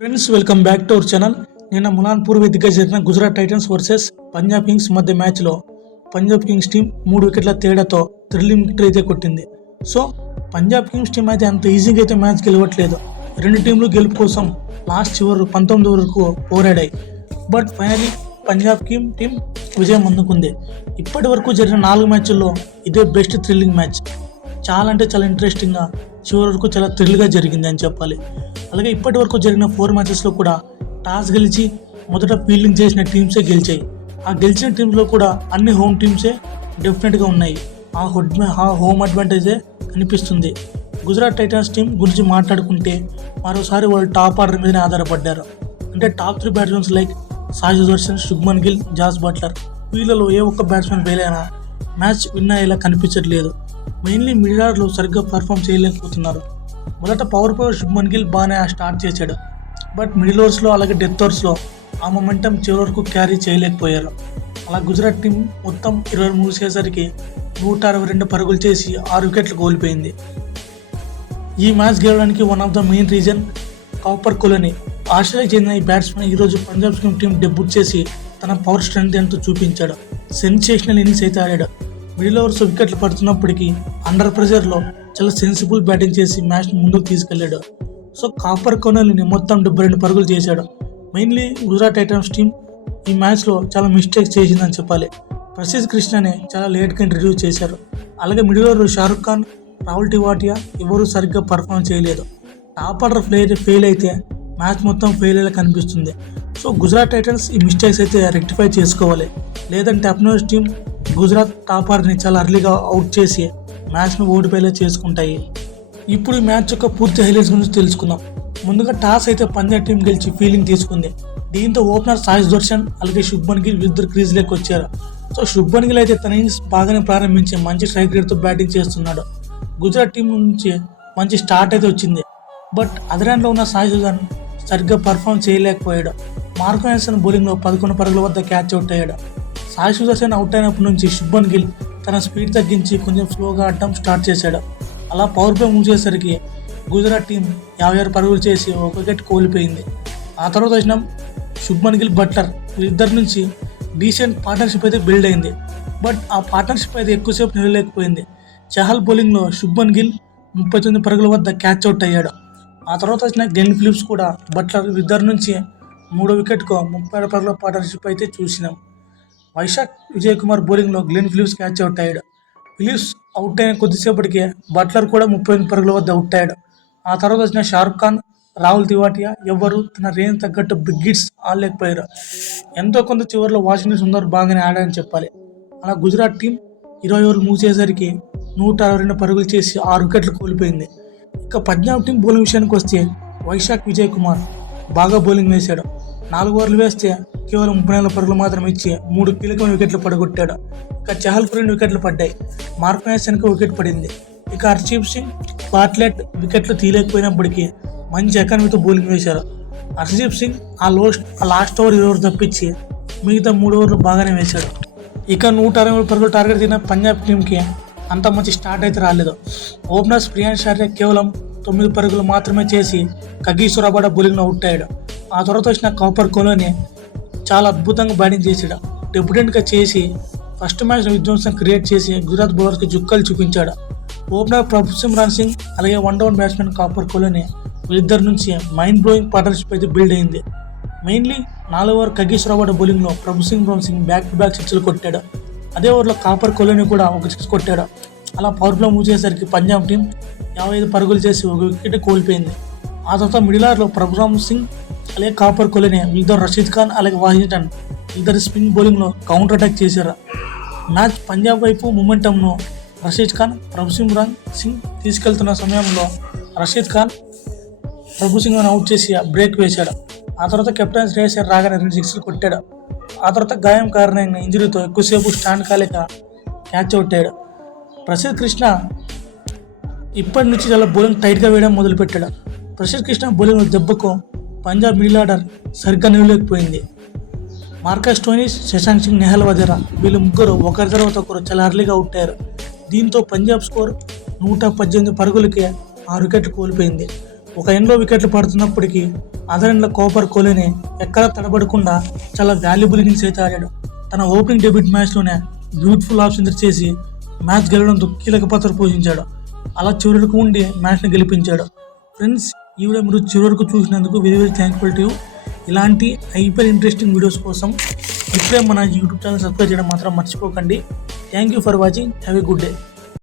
Friends, welcome back to our channel. నిన్న ములాన్పూర్ వేదికగా జరిగిన Gujarat Titans versus Punjab Kings మధ్య మ్యాచ్లో పంజాబ్ కింగ్స్ టీం 3 వికెట్ల తేడాతో థ్రిల్లింగ్ విక్టరీ అయితే కొట్టింది. సో పంజాబ్ కింగ్స్ టీం అయితే అంత ఈజీగా అయితే మ్యాచ్ గెలవట్లేదు. రెండు టీంలు గెలుపు కోసం లాస్ట్ చివరి 19 వరకు పోరాడాయి. బట్ ఫైనలీ పంజాబ్ టీం విజయం అందుకుంది. ఇప్పటి వరకు జరిగిన 4 మ్యాచ్ల్లో ఇదే బెస్ట్ థ్రిల్లింగ్ మ్యాచ్. చాలా అంటే చాలా ఇంట్రెస్టింగ్గా చివరి వరకు చాలా థ్రిల్గా జరిగింది అని చెప్పాలి. అలాగే ఇప్పటి వరకు జరిగిన 4 మ్యాచెస్లో కూడా టాస్ గెలిచి మొదట ఫీల్డింగ్ చేసిన టీమ్సే గెలిచాయి. ఆ గెలిచిన టీమ్స్లో కూడా అన్ని హోమ్ టీమ్సే డెఫినెట్గా ఉన్నాయి. ఆ హోమ్ అడ్వాంటేజే కనిపిస్తుంది. గుజరాత్ టైటన్స్ టీం గురించి మాట్లాడుకుంటే మరోసారి వాళ్ళు టాప్ ఆర్డర్ మీదనే ఆధారపడ్డారు. అంటే top 3 batsmens like Sai Sudharsan, Shubman Gill, Jos Buttler, వీళ్ళలో ఏ ఒక్క బ్యాట్స్మెన్ ఫెయిల్ అయినా మ్యాచ్ విన్ అయ్యేలా కనిపించట్లేదు. మెయిన్లీ మిడిల్ ఆర్డర్లో సరిగ్గా పర్ఫామ్ చేయలేకపోతున్నారు. మొదట పవర్ శుభ్మన్ గిల్ బాగానే స్టార్ట్ చేశాడు. బట్ మిడిల్ ఓవర్స్లో అలాగే డెత్ ఓవర్స్లో ఆ మొమెంటం చివరి వరకు క్యారీ చేయలేకపోయారు. అలా గుజరాత్ టీం మొత్తం 20 మూసేసరికి 162 పరుగులు చేసి 6 వికెట్లు కోల్పోయింది. ఈ మ్యాచ్ గెలవడానికి one of the main reason Cooper కొలోని. ఆస్ట్రేలియాకి చెందిన ఈ బ్యాట్స్మెన్ ఈరోజు పంజాబ్ టీం డెబ్యూట్ చేసి తన పవర్ స్ట్రెంత్ ఎంతో చూపించాడు. సెన్సేషనల్ ఇన్నింగ్స్ అయితే ఆడాడు. మిడిల్ ఓవర్స్ వికెట్లు పడుతున్నప్పటికీ అండర్ ప్రెషర్లో చాలా సెన్సిబుల్ బ్యాటింగ్ చేసి మ్యాచ్ని ముందుకు తీసుకెళ్లాడు. సో కాపర్ కొనల్ని మొత్తం 72 పరుగులు చేశాడు. మెయిన్లీ గుజరాత్ టైటన్స్ టీం ఈ మ్యాచ్లో చాలా మిస్టేక్స్ చేసిందని చెప్పాలి. ప్రసిద్ధ్ కృష్ణనే చాలా లేట్గా ఇంట్రడ్యూస్ చేశారు. అలాగే మిడిల్ ఓవర్ షారుఖ్ ఖాన్, రాహుల్ టివాటియా ఎవరు సరిగ్గా పర్ఫామ్ చేయలేదు. టాప్ ఆర్డర్ ఫెయిల్ అయితే మ్యాచ్ మొత్తం ఫెయిల్ అయ్యేలా కనిపిస్తుంది. సో గుజరాత్ టైటన్స్ ఈ మిస్టేక్స్ అయితే రెక్టిఫై చేసుకోవాలి. లేదంటే అప్నోస్ టీం గుజరాత్ టాప్ ఆర్డర్ని చాలా అర్లీగా అవుట్ చేసి మ్యాచ్ను ఓడిపోయేలా చేసుకుంటాయి. ఇప్పుడు ఈ మ్యాచ్ యొక్క పూర్తి హైలైట్స్ గురించి తెలుసుకుందాం. ముందుగా టాస్ అయితే పంజాబ్ టీం గెలిచి ఫీల్డింగ్ తీసుకుంది. దీంతో ఓపెనర్ సాయి సుదర్శన్ అలాగే శుభ్మన్ గిల్ ఇద్దరు క్రీజ్లోకి వచ్చారు. సో శుభ్మన్ గిల్ అయితే తన ఇన్నింగ్స్ బాగానే ప్రారంభించి మంచి స్ట్రైక్ రేట్తో బ్యాటింగ్ చేస్తున్నాడు. గుజరాత్ టీం నుంచి మంచి స్టార్ట్ అయితే వచ్చింది. బట్ అదరాన్లో ఉన్న సాయి సుదర్శన్ సరిగ్గా పర్ఫామ్ చేయలేకపోయాడు. మార్క్ ఆండర్సన్ బౌలింగ్లో 11 పరుగుల వద్ద క్యాచ్ అవుట్ అయ్యాడు. సాయి సుదర్శన్ అవుట్ అయినప్పటి నుంచి శుభ్మన్ గిల్ తన స్పీడ్ తగ్గించి కొంచెం స్లోగా ఆడటం స్టార్ట్ చేశాడు. అలా పవర్ ప్లే మూసేసరికి గుజరాత్ టీం 56 పరుగులు చేసి 1 వికెట్ కోల్పోయింది. ఆ తర్వాత వచ్చిన శుభ్మన్ గిల్, బట్లర్ వీళ్ళిద్దరి నుంచి డీసెంట్ పార్ట్నర్షిప్ అయితే బిల్డ్ అయింది. బట్ ఆ పార్ట్నర్షిప్ అయితే ఎక్కువసేపు నిలలేకపోయింది. చహల్ బౌలింగ్లో శుభ్మన్ గిల్ 39 పరుగుల వద్ద క్యాచ్ అవుట్ అయ్యాడు. ఆ తర్వాత వచ్చిన గ్లెన్ ఫిలిప్స్ కూడా బట్లర్ ఇద్దరి నుంచి 3వ వికెట్కు 36 పరుగుల పార్ట్నర్షిప్ అయితే చూసినాం. వైశాఖ్ విజయ్ కుమార్ బౌలింగ్లో గ్లెన్ ఫిలిప్స్ క్యాచ్ అవుట్ అయ్యాడు. ఫిలిప్స్ అవుట్ అయిన కొద్దిసేపటికే బట్లర్ కూడా 38 పరుగుల వద్ద అవుట్ అయ్యాడు. ఆ తర్వాత వచ్చిన షారుఖ్ ఖాన్, రాహుల్ తివాటియా ఎవరు తన రేంజ్ తగ్గట్టు బిగ్ హిట్స్ ఆడలేకపోయారు. ఎంతో కొంత చివరిలో వాషింగ్టన్ సుందర్ బాగానే ఆడారని చెప్పాలి. అలా గుజరాత్ టీం 20 ఓవర్లు మూసేసరికి 162 పరుగులు చేసి 6 వికెట్లు కోల్పోయింది. ఇక పంజాబ్ టీం బౌలింగ్ విషయానికి వస్తే వైశాఖ్ విజయ్ కుమార్ బాగా బౌలింగ్ వేశాడు. 4 ఓవర్లు వేస్తే కేవలం 34 పరుగులు మాత్రం ఇచ్చి 3 కీలకమైన వికెట్లు పడగొట్టాడు. ఇక చహల్కు 2 వికెట్లు పడ్డాయి. మార్క్ ఆండర్సన్కు వికెట్ పడింది. ఇక హర్షదీప్ సింగ్, బాట్లెట్ వికెట్లు తీయలేకపోయినప్పటికీ మంచి ఎకానమీతో బౌలింగ్ వేశారు. హర్షదీప్ సింగ్ ఆ లాస్ట్ ఓవర్ 20 ఓవర్ తప్పించి మిగతా 3 ఓవర్లు బాగానే వేశాడు. ఇక 160 పరుగులు టార్గెట్ తిన్న పంజాబ్ టీంకి అంత మంచి స్టార్ట్ అయితే రాలేదు. ఓపెనర్స్ ప్రియాంశ్ ఆర్య కేవలం 9 పరుగులు మాత్రమే చేసి కగీశ్వర్ రబాడా బౌలింగ్లో అవుట్ అయ్యాడు. ఆ తర్వాత వచ్చిన కాపర్ కొలోని చాలా అద్భుతంగా బ్యాటింగ్ చేశాడు. డెబ్యూటెంట్గా చేసి ఫస్ట్ మ్యాచ్లో విధ్వంసం క్రియేట్ చేసి గుజరాత్ బౌలర్స్కి జుక్కలు చూపించాడు. ఓపెనర్ ప్రభుసిమ్రాన్ సింగ్ అలాగే 1 డౌన్ బ్యాట్స్మెన్ కాపర్ కొలోని వీళ్ళిద్దరి నుంచి మైండ్ బ్లోయింగ్ పార్ట్నర్షిప్ అయితే బిల్డ్ అయింది. మెయిన్లీ 4వ ఓవర్ కగీశ్వర్ రబాడా బౌలింగ్లో Prabhsimran Singh back to back సిక్స్లు కొట్టాడు. అదే ఓవర్లో కాపర్ కొలోని కూడా 1 సిక్స్ కొట్టాడు. అలా పవర్ ప్లే మూసేసరికి పంజాబ్ టీం 55 పరుగులు చేసి 1 వికెట్ కోల్పోయింది. ఆ తర్వాత మిడిల్ ఆర్డర్లో ప్రభురామ్ సింగ్ అలాగే కాపర్ కొలోని వీళ్ళిద్దరు రషీద్ ఖాన్ అలాగే వాషింగ్టన్ ఇద్దరు స్పిన్ బౌలింగ్లో కౌంటర్ అటాక్ చేశారు. మ్యాచ్ పంజాబ్ వైపు మొమెంటంను రషీద్ ఖాన్, ప్రభుసిమ్రాన్ సింగ్ తీసుకెళ్తున్న సమయంలో రషీద్ ఖాన్ ప్రభుసింగ్ను అవుట్ చేసి బ్రేక్ వేశాడు. ఆ తర్వాత కెప్టెన్ శ్రేయస్ అయ్యర్ రాగానే 2 సిక్స్లు కొట్టాడు. ఆ తర్వాత గాయం కారణంగా ఇంజరీతో ఎక్కువసేపు స్టాండ్ కాలేక క్యాచ్ అవుట్ అయ్యాడు. ప్రసిద్ధ్ కృష్ణ ఇప్పటి నుంచి చాలా బౌలింగ్ టైట్గా వేయడం మొదలుపెట్టాడు. ప్రసిద్ధ్ కృష్ణ బౌలింగ్ దెబ్బకు పంజాబ్ మిడిల్ ఆర్డర్ సరిగ్గా నిలవలేకపోయింది. మార్కస్ స్టోయినిస్, శశాంక్ సింగ్, నెహల్ వజేరా వీళ్ళు ముగ్గురు ఒకరి తర్వాత ఒకరు చాలా అర్లీగా అవుట్ అయ్యారు. దీంతో పంజాబ్ స్కోర్ 118 పరుగులకే 6 వికెట్లు కోల్పోయింది. ఒక ఎండ్లో వికెట్లు పడుతున్నప్పటికీ అదర్ ఎండ్లో కోపర్ కోహ్లీని ఎక్కడా తడబడకుండా చాలా వాల్యుబుల్ ఇన్నింగ్స్ అయితే ఆడాడు. తన ఓపెనింగ్ డెబ్యూట్ మ్యాచ్లోనే బ్యూటిఫుల్ ఆఫ్ సెంచరీ చేసి మ్యాచ్ గెలవడంతో కీలక పాత్ర పోషించాడు. అలా చివరికి ఉండి మ్యాచ్ని గెలిపించాడు. ఫ్రెండ్స్, ఈ వీడియో మీరు చివరకు చూసినందుకు very very thankful to you. ఇలాంటి ఐపీఎల్ ఇంట్రెస్టింగ్ వీడియోస్ కోసం ఇప్పుడే మన యూట్యూబ్ ఛానల్ సబ్స్క్రైబ్ చేయడం మాత్రం మర్చిపోకండి. Thank you for watching. Have a good day.